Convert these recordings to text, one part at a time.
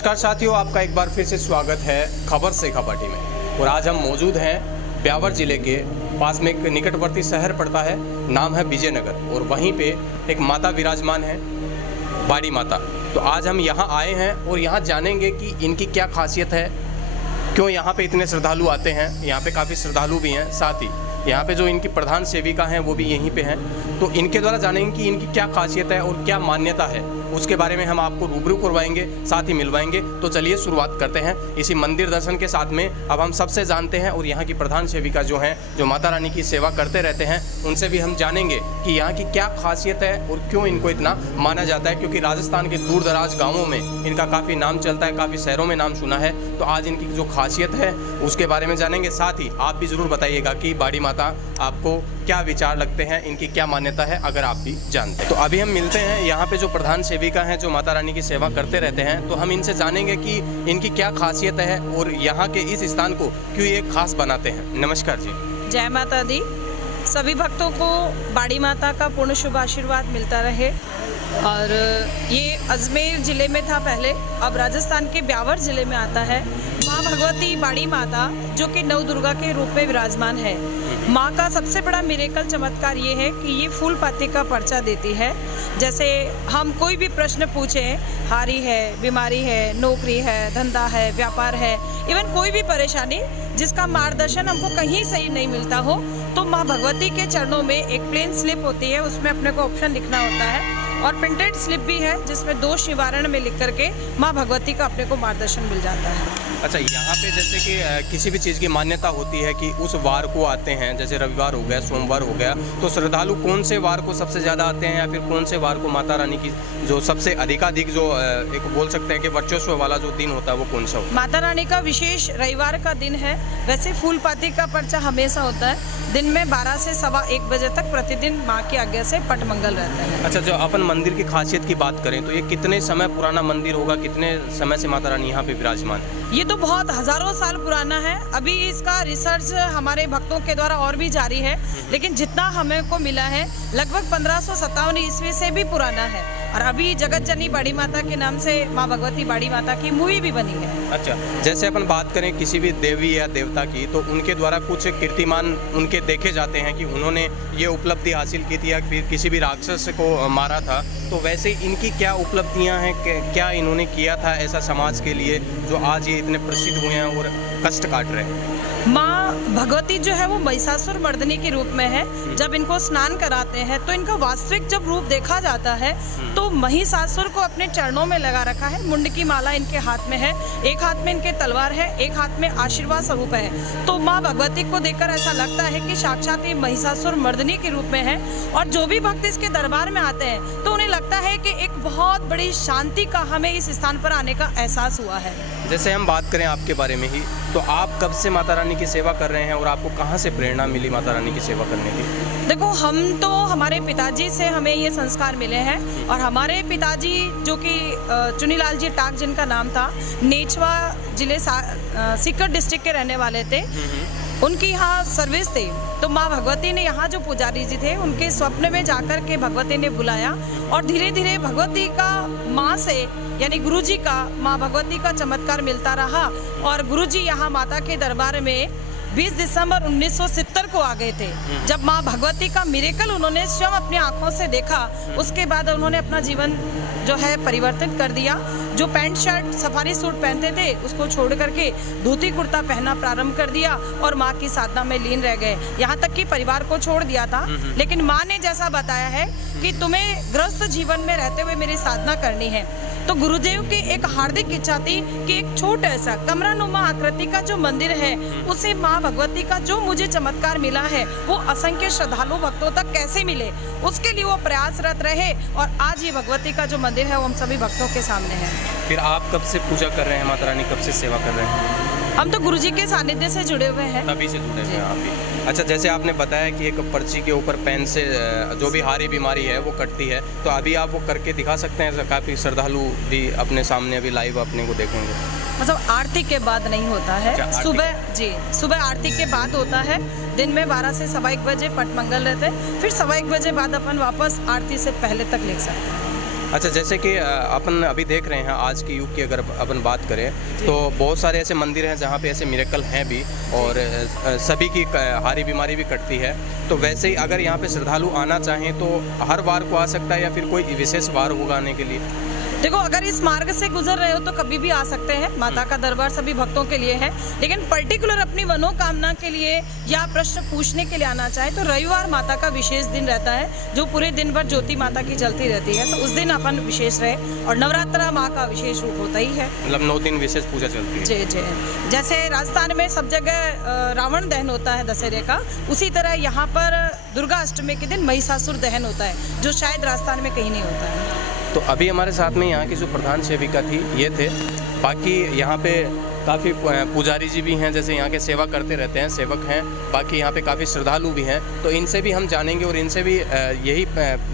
नमस्कार साथियों, आपका एक बार फिर से स्वागत है खबर से खपाटी में। और आज हम मौजूद हैं ब्यावर जिले के पास में एक निकटवर्ती शहर पड़ता है, नाम है विजयनगर। और वहीं पे एक माता विराजमान है, बाड़ी माता। तो आज हम यहाँ आए हैं और यहाँ जानेंगे कि इनकी क्या खासियत है, क्यों यहाँ पे इतने श्रद्धालु आते हैं। यहाँ पे काफ़ी श्रद्धालु भी हैं, साथ ही यहाँ पे जो इनकी प्रधान सेविका हैं वो भी यहीं पे हैं। तो इनके द्वारा जानेंगे कि इनकी क्या खासियत है और क्या मान्यता है, उसके बारे में हम आपको रूबरू करवाएंगे, साथ ही मिलवाएंगे। तो चलिए शुरुआत करते हैं इसी मंदिर दर्शन के साथ में। अब हम सबसे जानते हैं और यहाँ की प्रधान सेविका जो हैं, जो माता रानी की सेवा करते रहते हैं, उनसे भी हम जानेंगे कि यहाँ की क्या खासियत है और क्यों इनको इतना माना जाता है। क्योंकि राजस्थान के दूर दराज गाँवों में इनका काफ़ी नाम चलता है, काफ़ी शहरों में नाम सुना है। तो आज इनकी जो खासियत है उसके बारे में जानेंगे। साथ ही आप भी ज़रूर बताइएगा कि बाड़ी माता आपको क्या विचार लगते हैं, इनकी क्या मान्यता है, अगर आप भी जानते हैं। तो अभी हम मिलते हैं यहाँ पे जो प्रधान सेविका हैं, जो माता रानी की सेवा करते रहते हैं। तो हम इनसे जानेंगे कि इनकी क्या खासियत है और यहाँ के इस स्थान को क्यों ये खास बनाते हैं। नमस्कार जी। जय माता दी। सभी भक्तों को बाड़ी माता का पूर्ण शुभ आशीर्वाद मिलता रहे। और ये अजमेर ज़िले में था पहले, अब राजस्थान के ब्यावर ज़िले में आता है। माँ भगवती बाड़ी माता जो कि नव दुर्गा के रूप में विराजमान है। माँ का सबसे बड़ा मिरेकल चमत्कार ये है कि ये फूल पत्ती का पर्चा देती है। जैसे हम कोई भी प्रश्न पूछें, हारी है, बीमारी है, नौकरी है, धंधा है, व्यापार है, इवन कोई भी परेशानी जिसका मार्गदर्शन हमको कहीं सही नहीं मिलता हो, तो माँ भगवती के चरणों में एक प्लेन स्लिप होती है, उसमें अपने को ऑप्शन लिखना होता है। और प्रिंटेड स्लिप भी है जिसमें दोष निवारण में लिख करके माँ भगवती का अपने को मार्गदर्शन मिल जाता है। अच्छा, यहाँ पे जैसे कि किसी भी चीज़ की मान्यता होती है कि उस वार को आते हैं, जैसे रविवार हो गया, सोमवार हो गया, तो श्रद्धालु कौन से वार को सबसे ज़्यादा आते हैं, या फिर कौन से वार को माता रानी की जो सबसे अधिकाधिक जो एक बोल सकते हैं कि वर्चस्व वाला जो दिन होता है वो कौन सा होता है? माता रानी का विशेष रविवार का दिन है। वैसे फूल पाती का पर्चा हमेशा होता है, दिन में 12 से सवा 1 बजे तक प्रतिदिन माँ की आज्ञा से पट मंगल रहता है। अच्छा, जो अपन मंदिर की खासियत की बात करें तो ये कितने समय पुराना मंदिर होगा, कितने समय से माता रानी यहाँ पे विराजमान है? ये तो बहुत हजारों साल पुराना है। अभी इसका रिसर्च हमारे भक्तों के द्वारा और भी जारी है, लेकिन जितना हमें को मिला है लगभग 1557 ईस्वी से भी पुराना है। और अभी जगत जननी बाड़ी माता के नाम से माँ भगवती बाड़ी माता की मूवी भी बनी है। अच्छा, जैसे अपन बात करें किसी भी देवी या देवता की, तो उनके द्वारा कुछ कीर्तिमान उनके देखे जाते हैं कि उन्होंने ये उपलब्धि हासिल की थी या फिर किसी भी राक्षस को मारा था। तो वैसे इनकी क्या उपलब्धियां हैं, क्या इन्होंने किया था ऐसा समाज के लिए जो आज ये इतने प्रसिद्ध हुए हैं और कष्ट काट रहे हैं? माँ भगवती जो है वो महिषासुर मर्दिनी के रूप में है। जब इनको स्नान कराते हैं तो इनका वास्तविक जब रूप देखा जाता है तो महिषासुर को अपने चरणों में लगा रखा है। मुंड की माला इनके हाथ में है, एक हाथ में इनके तलवार है, एक हाथ में आशीर्वाद स्वरूप है। तो माँ भगवती को देखकर ऐसा लगता है कि साक्षात ये महिषासुर मर्दिनी के रूप में है। और जो भी भक्त इसके दरबार में आते हैं तो उन्हें लगता है कि एक बहुत बड़ी शांति का हमें इस स्थान पर आने का एहसास हुआ है। जैसे हम बात करें आपके बारे में ही, तो आप कब से माता रानी की सेवा कर रहे हैं और आपको कहाँ से प्रेरणा मिली माता रानी की सेवा करने की? देखो, हम तो हमारे पिताजी से हमें ये संस्कार मिले हैं। और हमारे पिताजी जो कि चुनीलाल जी टाक जिनका नाम था, नेचवा जिले सीकर डिस्ट्रिक्ट के रहने वाले थे। उनकी यहाँ सर्विस थी, तो माँ भगवती ने यहाँ जो पुजारी जी थे उनके स्वप्न में जाकर के भगवती ने बुलाया। और धीरे धीरे भगवती का माँ से यानी गुरुजी का माँ भगवती का चमत्कार मिलता रहा। और गुरुजी यहाँ माता के दरबार में 20 दिसंबर 1970 को आ गए थे, जब माँ भगवती का मिरेकल उन्होंने स्वयं अपनी आंखों से देखा। उसके बाद उन्होंने अपना जीवन जो है परिवर्तित कर दिया। जो पैंट शर्ट सफारी सूट पहनते थे उसको छोड़ करके धोती कुर्ता पहनना प्रारंभ कर दिया और माँ की साधना में लीन रह गए। यहाँ तक कि परिवार को छोड़ दिया था, लेकिन माँ ने जैसा बताया है कि तुम्हें गृहस्थ जीवन में रहते हुए मेरी साधना करनी है। तो गुरुदेव की एक हार्दिक इच्छा थी कि एक छोटा सा कमरानुमा आकृति का जो मंदिर है उसे माँ भगवती का जो मुझे चमत्कार मिला है वो असंख्य श्रद्धालु भक्तों तक कैसे मिले, उसके लिए वो प्रयासरत रहे। और आज ये भगवती का जो मंदिर है वो हम सभी भक्तों के सामने है। फिर आप कब से पूजा कर रहे हैं माता रानी, कब से सेवा कर रहे हैं? हम तो गुरुजी के सानिध्य से जुड़े हुए हैं। तभी से जुड़े हुए हैं आप भी। अच्छा, जैसे आपने बताया कि एक पर्ची के ऊपर पेन से जो भी हारी बीमारी है वो कटती है, तो अभी आप वो करके दिखा सकते हैं? काफ़ी श्रद्धालु भी अपने सामने अभी लाइव अपने को देखेंगे। मतलब आरती के बाद नहीं होता है, सुबह आरती के बाद होता है। दिन में 12 से सवा 1 बजे पट मंगल रहते हैं, फिर सवा 1 बजे बाद अपन वापस आरती से पहले तक लिख सकते हैं। अच्छा, जैसे कि अपन अभी देख रहे हैं आज के युग की अगर अपन बात करें तो बहुत सारे ऐसे मंदिर हैं जहाँ पे ऐसे मिरेकल हैं भी और सभी की हारी बीमारी भी कटती है। तो वैसे ही अगर यहाँ पे श्रद्धालु आना चाहें तो हर बार को आ सकता है या फिर कोई विशेष बार होगा आने के लिए? देखो, अगर इस मार्ग से गुजर रहे हो तो कभी भी आ सकते हैं। माता का दरबार सभी भक्तों के लिए है, लेकिन पर्टिकुलर अपनी मनोकामना के लिए या प्रश्न पूछने के लिए आना चाहे तो रविवार माता का विशेष दिन रहता है, जो पूरे दिन भर ज्योति माता की जलती रहती है, तो उस दिन अपन विशेष रहे। और नवरात्रा माँ का विशेष रूप होता ही है, मतलब 9 दिन विशेष पूजा चलती है। जी जी। जैसे राजस्थान में सब जगह रावण दहन होता है दशहरे का, उसी तरह यहाँ पर दुर्गा अष्टमी के दिन महिषासुर दहन होता है, जो शायद राजस्थान में कहीं नहीं होता है। तो अभी हमारे साथ में यहाँ की जो प्रधान सेविका थी ये थे, बाकी यहाँ पे काफ़ी पुजारी जी भी हैं, जैसे यहाँ के सेवा करते रहते हैं, सेवक हैं, बाकी यहाँ पे काफ़ी श्रद्धालु भी हैं। तो इनसे भी हम जानेंगे और इनसे भी यही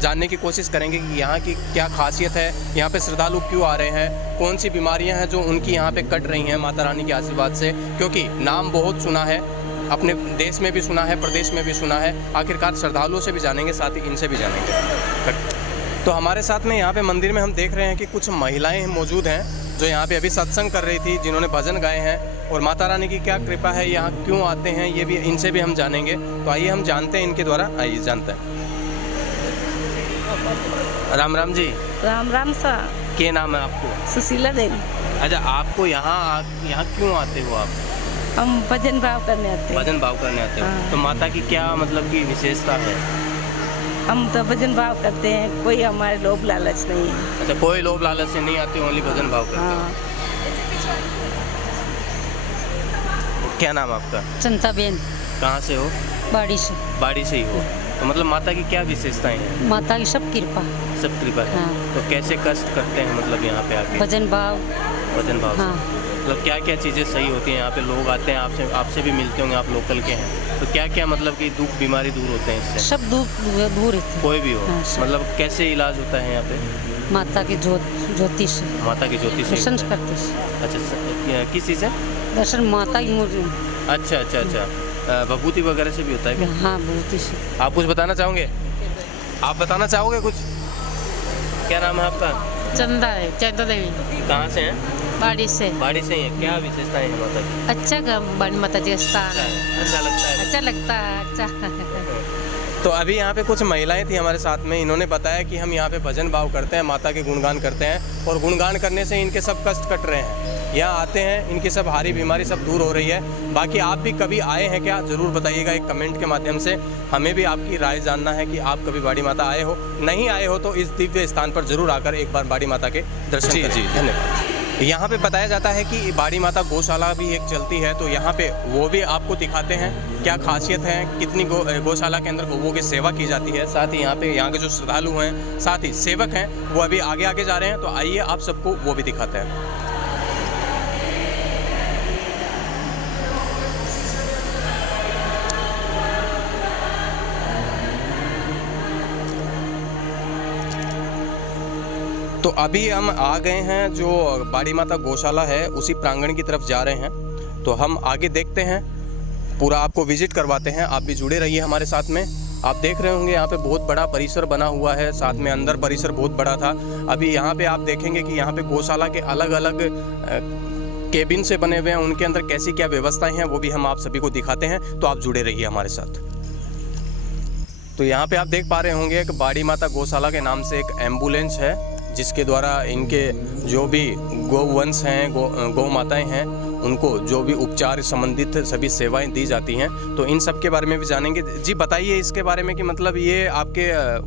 जानने की कोशिश करेंगे कि यहाँ की क्या खासियत है, यहाँ पे श्रद्धालु क्यों आ रहे हैं, कौन सी बीमारियाँ हैं जो उनकी यहाँ पे कट रही हैं माता रानी के आशीर्वाद से। क्योंकि नाम बहुत सुना है, अपने देश में भी सुना है, प्रदेश में भी सुना है। आखिरकार श्रद्धालुओं से भी जानेंगे, साथ ही इनसे भी जानेंगे। तो हमारे साथ में यहाँ पे मंदिर में हम देख रहे हैं कि कुछ महिलाएं मौजूद हैं जो यहाँ पे अभी सत्संग कर रही थी, जिन्होंने भजन गाए हैं। और माता रानी की क्या कृपा है, यहाँ क्यों आते हैं, ये भी इनसे भी हम जानेंगे। तो आइए हम जानते हैं इनके द्वारा, आइए जानते हैं। राम राम जी। राम राम सा। क्या नाम है आपको? सुशीला देवी। अच्छा, आपको यहाँ क्यों आते हो आप? हम भजन भाव करने आते हैं। भजन भाव करने आते हो? हाँ। तो माता की क्या मतलब की विशेषता है? हम तो भजन भाव करते हैं, कोई हमारे लोभ लालच नहीं है। अच्छा, कोई लोभ लालच से नहीं आते, ओनली भजन भाव करते हो। हाँ। क्या नाम आपका? चंता बेन। कहाँ से हो? बाड़ी से। बाड़ी से ही हो? तो मतलब माता की क्या विशेषताएं हैं? माता की सब कृपा। सब कृपा है। हाँ। तो कैसे कष्ट करते हैं मतलब यहाँ पे आके? भजन भाव। भजन भाव से। हाँ। मतलब क्या क्या चीज़ें सही होती हैं यहाँ पे? लोग आते हैं, आपसे भी मिलते होंगे, आप लोकल के हैं, तो क्या क्या मतलब कि दुख बीमारी दूर होते हैं इससे? सब दूर रहते। कोई भी हो? हाँ, सब। मतलब कैसे इलाज होता है यहाँ पे? माता की ज्योति से। माता की ज्योति से दर्शन करते से। अच्छा, किस चीज़ से दर्शन माता की मूर्ति। अच्छा अच्छा अच्छा, विभूति वगैरह से भी होता है क्या? हाँ, विभूति से। आप कुछ बताना चाहोगे? आप बताना चाहोगे कुछ? क्या नाम है आपका? चंदा है, चंदा देवी। कहाँ से हैं? बाड़ी से। बाड़ी से ही है। क्या विशेषताएं हैं माता की? अच्छा बड़ी माता जी का स्थान है। अच्छा लगता है? अच्छा लगता है, अच्छा। तो अभी यहाँ पे कुछ महिलाएं थी हमारे साथ में, इन्होंने बताया कि हम यहाँ पे भजन भाव करते हैं, माता के गुणगान करते हैं और गुणगान करने से इनके सब कष्ट कट रहे हैं। यहाँ आते हैं, इनकी सब हारी बीमारी सब दूर हो रही है। बाकी आप भी कभी आए हैं क्या, ज़रूर बताइएगा एक कमेंट के माध्यम से। हमें भी आपकी राय जानना है कि आप कभी बाड़ी माता आए हो, नहीं आए हो तो इस दिव्य स्थान पर जरूर आकर एक बार बाड़ी माता के दर्शन करें। जी धन्यवाद। यहाँ पे बताया जाता है कि बाड़ी माता गौशाला भी एक चलती है, तो यहाँ पे वो भी आपको दिखाते हैं क्या खासियत है, कितनी गौशाला के अंदर गौओं की सेवा की जाती है। साथ ही यहाँ पे यहाँ के जो श्रद्धालु हैं, साथ ही सेवक हैं, वो अभी आगे आगे जा रहे हैं, तो आइए आप सबको वो भी दिखाते हैं। तो अभी हम आ गए हैं जो बाड़ी माता गौशाला है, उसी प्रांगण की तरफ जा रहे हैं। तो हम आगे देखते हैं, पूरा आपको विजिट करवाते हैं। आप भी जुड़े रहिए हमारे साथ में। आप देख रहे होंगे यहाँ पे बहुत बड़ा परिसर बना हुआ है, साथ में अंदर परिसर बहुत बड़ा था। अभी यहाँ पे आप देखेंगे कि यहाँ पे गौशाला के अलग अलग केबिन से बने हुए हैं, उनके अंदर कैसी क्या व्यवस्थाएं हैं वो भी हम आप सभी को दिखाते हैं। तो आप जुड़े रहिए हमारे साथ। तो यहाँ पे आप देख पा रहे होंगे एक बाड़ी माता गौशाला के नाम से एक एम्बुलेंस है, जिसके द्वारा इनके जो भी गौवंश हैं, गौ माताएँ हैं, उनको जो भी उपचार संबंधित सभी सेवाएं दी जाती हैं। तो इन सब के बारे में भी जानेंगे। जी बताइए इसके बारे में कि मतलब ये आपके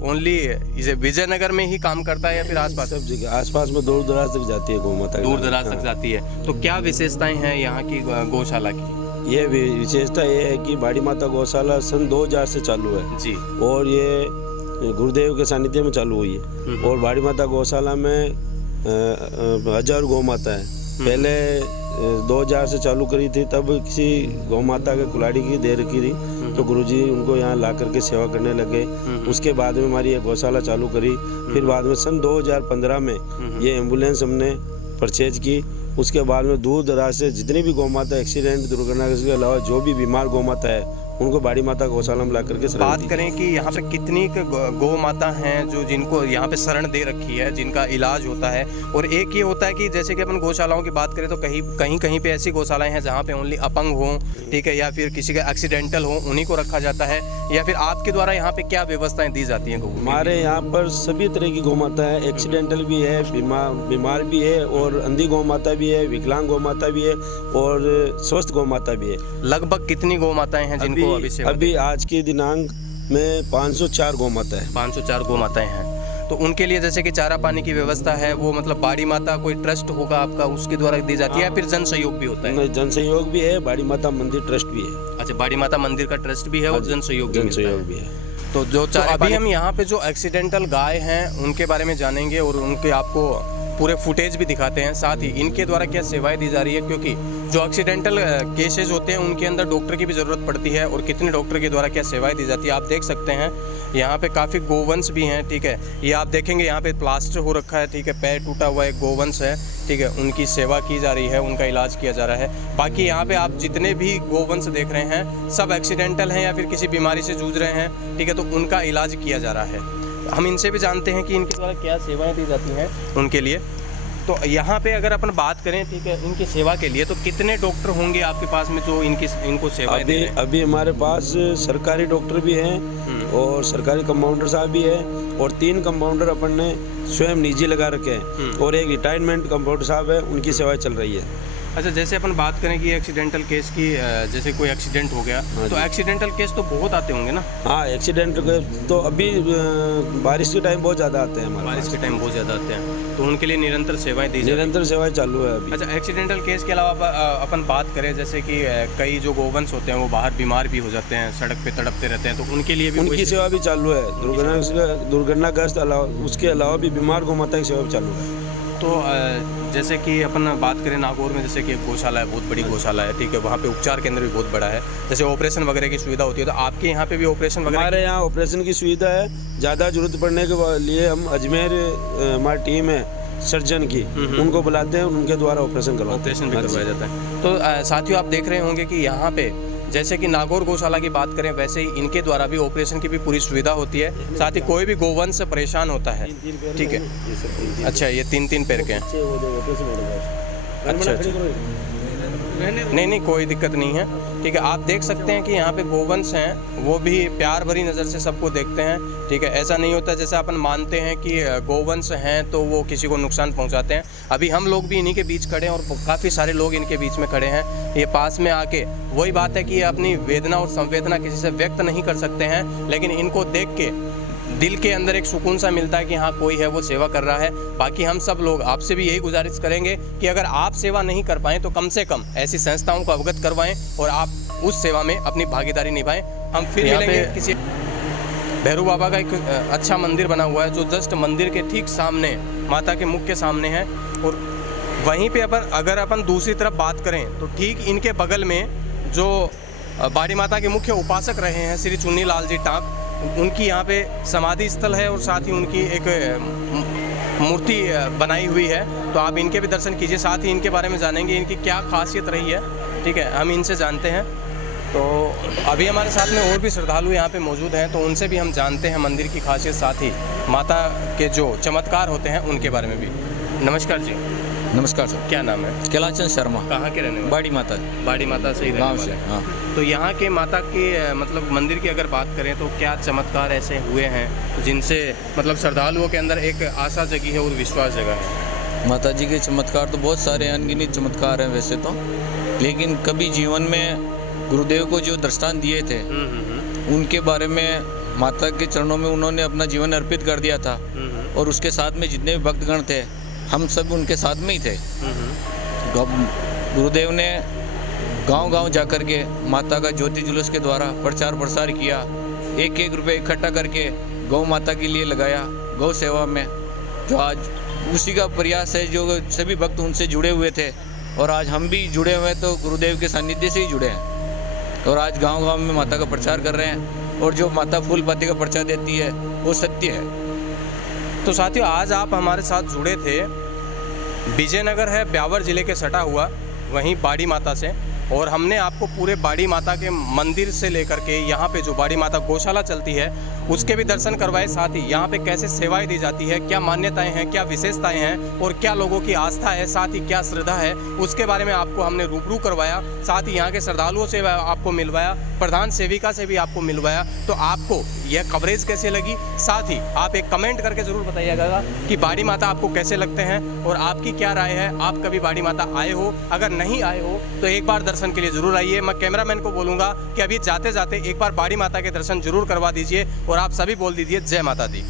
ओनली विजयनगर में ही काम करता है या फिर आसपास? सब जगह आसपास में दूर दराज तक जाती है गौ माता। दूर दराज तक जाती है। तो क्या विशेषताएं हैं यहाँ की गौशाला की? ये विशेषता ये है कि बाड़ी माता गौशाला सन 2000 से चालू है जी, और ये गुरुदेव के सानिध्य में चालू हुई है। और बाड़ी माता गौशाला में 1000 गौ माता है। पहले 2000 से चालू करी थी, तब किसी गौ माता के कुलाड़ी की दे रखी थी, तो गुरुजी उनको यहाँ ला करके सेवा करने लगे। उसके बाद में हमारी ये गौशाला चालू करी। फिर बाद में सन 2015 में ये एम्बुलेंस हमने परचेज की। उसके बाद में दूर दराज से जितनी भी गौ माता एक्सीडेंट दुर्घटना के अलावा जो भी बीमार गौ माता है उनको बाड़ी माता गौशाला में ला करके शरण बात दी। करें कि यहाँ पे कितनी गौ माता हैं जो जिनको यहाँ पे शरण दे रखी है, जिनका इलाज होता है, और एक ये होता है कि जैसे कि अपन गौशालाओं की बात करें तो कहीं पे ऐसी गौशालाएं हैं जहाँ पे ओनली अपंग हो, ठीक है, या फिर किसी का एक्सीडेंटल हो, उन्हीं को रखा जाता है, या फिर आपके द्वारा यहाँ पे क्या व्यवस्थाएं दी जाती हैं? हमारे यहाँ पर सभी तरह की गौ माता है, एक्सीडेंटल भी है, बीमार भी है, और अंधी गौ माता भी है, विकलांग गौ माता भी है, और स्वस्थ गौ माता भी है। लगभग कितनी गौ माताएं हैं जिनको अभी आज के दिनांक में 504 गौ माता है। 504 गौ माताएं हैं। तो उनके लिए जैसे कि चारा पानी की व्यवस्था है, वो मतलब बाड़ी माता कोई ट्रस्ट होगा आपका, उसके द्वारा दी जाती है, या फिर जन सहयोग भी होता है? जन सहयोग भी है, बाड़ी माता मंदिर ट्रस्ट भी है। अच्छा, बाड़ी माता मंदिर का ट्रस्ट भी है और जन सहयोग भी है। तो जो अभी हम यहाँ पे जो एक्सीडेंटल गाय हैं उनके बारे में जानेंगे और उनके आपको पूरे फुटेज भी दिखाते हैं, साथ ही इनके द्वारा क्या सेवाएं दी जा रही है, क्योंकि जो एक्सीडेंटल केसेस होते हैं उनके अंदर डॉक्टर की भी ज़रूरत पड़ती है, और कितने डॉक्टर के द्वारा क्या सेवाएं दी जाती है आप देख सकते हैं। यहाँ पे काफ़ी गोवंश भी हैं, ठीक है, ये आप देखेंगे यहाँ पे प्लास्टर हो रखा है, ठीक है, पैर टूटा हुआ एक गोवंश है, ठीक है, उनकी सेवा की जा रही है, उनका इलाज किया जा रहा है। बाकी यहाँ पे आप जितने भी गोवंश देख रहे हैं सब एक्सीडेंटल हैं या फिर किसी बीमारी से जूझ रहे हैं, ठीक है, तो उनका इलाज किया जा रहा है। हम इनसे भी जानते हैं कि इनके द्वारा क्या सेवाएँ दी जाती हैं उनके लिए। तो यहाँ पे अगर अपन बात करें, ठीक है, इनकी सेवा के लिए तो कितने डॉक्टर होंगे आपके पास में जो इनको सेवाएं दे रहे हैं? अभी हमारे पास सरकारी डॉक्टर भी हैं और सरकारी कंपाउंडर साहब भी है, और 3 कंपाउंडर अपन ने स्वयं निजी लगा रखे हैं, और एक रिटायरमेंट कंपाउंडर साहब है, उनकी सेवाएं चल रही है। अच्छा, जैसे अपन बात करें कि एक्सीडेंटल केस की, जैसे कोई एक्सीडेंट हो गया तो एक्सीडेंटल केस तो बहुत आते होंगे ना? हाँ, एक्सीडेंट तो अभी बारिश के टाइम बहुत ज़्यादा आते हैं हमारे। बारिश के टाइम बहुत ज़्यादा आते हैं, तो उनके लिए निरंतर सेवाएं दी जाती हैं? निरंतर सेवाएं चालू है अभी। अच्छा, एक्सीडेंटल केस के अलावा अपन बात करें जैसे कि कई जो गोवंश होते हैं वो बाहर बीमार भी हो जाते हैं, सड़क पे तड़पते रहते हैं, तो उनके लिए भी उनकी सेवा भी चालू है। दुर्घटनाग्रस्त उसके अलावा भी बीमार गौ माता की सेवा भी चालू है। तो जैसे कि अपन बात करें नागौर में, जैसे कि एक गौशाला है, बहुत बड़ी गौशाला है, ठीक है, वहाँ पे उपचार केंद्र भी बहुत बड़ा है, जैसे ऑपरेशन वगैरह की सुविधा होती है, तो आपके यहाँ पे भी ऑपरेशन वगैरह? हमारे यहाँ ऑपरेशन की सुविधा है, ज़्यादा जरूरत पड़ने के लिए हम अजमेर हमारी टीम है सर्जन की, उनको बुलाते हैं, उनके द्वारा ऑपरेशन करवाया जाता है। तो साथियों, आप देख रहे होंगे कि यहाँ पे जैसे कि नागौर गौशाला की बात करें वैसे ही इनके द्वारा भी ऑपरेशन की भी पूरी सुविधा होती है, साथ ही कोई भी गोवंश से परेशान होता है, ठीक है। अच्छा, ये 3-3 पैर के हैं। अच्छा, नहीं, कोई दिक्कत नहीं है, ठीक है। आप देख सकते हैं कि यहाँ पे गोवंश हैं, वो भी प्यार भरी नज़र से सबको देखते हैं, ठीक है। ऐसा नहीं होता जैसे अपन मानते हैं कि गोवंश हैं तो वो किसी को नुकसान पहुँचाते हैं। अभी हम लोग भी इन्हीं के बीच खड़े हैं और काफ़ी सारे लोग इनके बीच में खड़े हैं। ये पास में आके वही बात है कि ये अपनी वेदना और संवेदना किसी से व्यक्त नहीं कर सकते हैं, लेकिन इनको देख के दिल के अंदर एक सुकून सा मिलता है कि हाँ, कोई है वो सेवा कर रहा है। बाकी हम सब लोग आपसे भी यही गुजारिश करेंगे कि अगर आप सेवा नहीं कर पाएँ तो कम से कम ऐसी संस्थाओं को अवगत करवाएं और आप उस सेवा में अपनी भागीदारी निभाएं। हम फिर मिलेंगे किसी। भैरू बाबा का एक अच्छा मंदिर बना हुआ है जो जस्ट मंदिर के ठीक सामने, माता के मुख के सामने है, और वहीं पे अगर अपन दूसरी तरफ बात करें तो ठीक इनके बगल में जो बाड़ी माता के मुख्य उपासक रहे हैं श्री चुन्नी लाल जी टाक, उनकी यहाँ पे समाधि स्थल है और साथ ही उनकी एक मूर्ति बनाई हुई है, तो आप इनके भी दर्शन कीजिए। साथ ही इनके बारे में जानेंगे इनकी क्या खासियत रही है, ठीक है, हम इनसे जानते हैं। तो अभी हमारे साथ में और भी श्रद्धालु यहाँ पे मौजूद हैं, तो उनसे भी हम जानते हैं मंदिर की खासियत, साथ ही माता के जो चमत्कार होते हैं उनके बारे में भी। नमस्कार जी। नमस्कार सर। क्या नाम है? कैलाचंद शर्मा। कहाँ के रहने वाले? बाड़ी माता से ही गाँव से। हाँ। तो यहाँ के माता के मतलब मंदिर की अगर बात करें तो क्या चमत्कार ऐसे हुए हैं जिनसे मतलब श्रद्धालुओं के अंदर एक आशा जगी है और विश्वास जगा है? माता जी के चमत्कार तो बहुत सारे अनगिनत चमत्कार हैं वैसे तो, लेकिन कभी जीवन में गुरुदेव को जो दृष्टांत दिए थे उनके बारे में, माता के चरणों में उन्होंने अपना जीवन अर्पित कर दिया था, और उसके साथ में जितने भी भक्तगण थे हम सब उनके साथ में ही थे। गुरुदेव ने गांव-गांव जाकर के माता का ज्योति जुलूस के द्वारा प्रचार प्रसार किया, 1-1 रुपये इकट्ठा करके गौ माता के लिए लगाया गौ सेवा में, जो आज उसी का प्रयास है जो सभी भक्त उनसे जुड़े हुए थे, और आज हम भी जुड़े हुए हैं तो गुरुदेव के सानिध्य से ही जुड़े हैं, और आज गांव-गांव में माता का प्रचार कर रहे हैं, और जो माता फूल पत्ती का प्रचार देती है वो सत्य है। तो साथियों, आज आप हमारे साथ जुड़े थे, विजयनगर है ब्यावर ज़िले के सटा हुआ, वहीं बाड़ी माता से, और हमने आपको पूरे बाड़ी माता के मंदिर से लेकर के यहाँ पे जो बाड़ी माता गौशाला चलती है उसके भी दर्शन करवाए, साथ ही यहाँ पे कैसे सेवाएं दी जाती है, क्या मान्यताएं हैं, क्या विशेषताएं हैं और क्या लोगों की आस्था है, साथ ही क्या श्रद्धा है, उसके बारे में आपको हमने रूबरू करवाया। साथ ही यहाँ के श्रद्धालुओं से आपको मिलवाया, प्रधान सेविका से भी आपको मिलवाया। तो आपको यह कवरेज कैसे लगी, साथ ही आप एक कमेंट करके ज़रूर बताइएगा कि बाड़ी माता आपको कैसे लगते हैं और आपकी क्या राय है। आप कभी बाड़ी माता आए हो, अगर नहीं आए हो तो एक बार दर्शन के लिए ज़रूर आइए। मैं कैमरामैन को बोलूँगा कि अभी जाते जाते एक बार बाड़ी माता के दर्शन जरूर करवा दीजिए और आप सभी बोल दीजिए जय माता दी।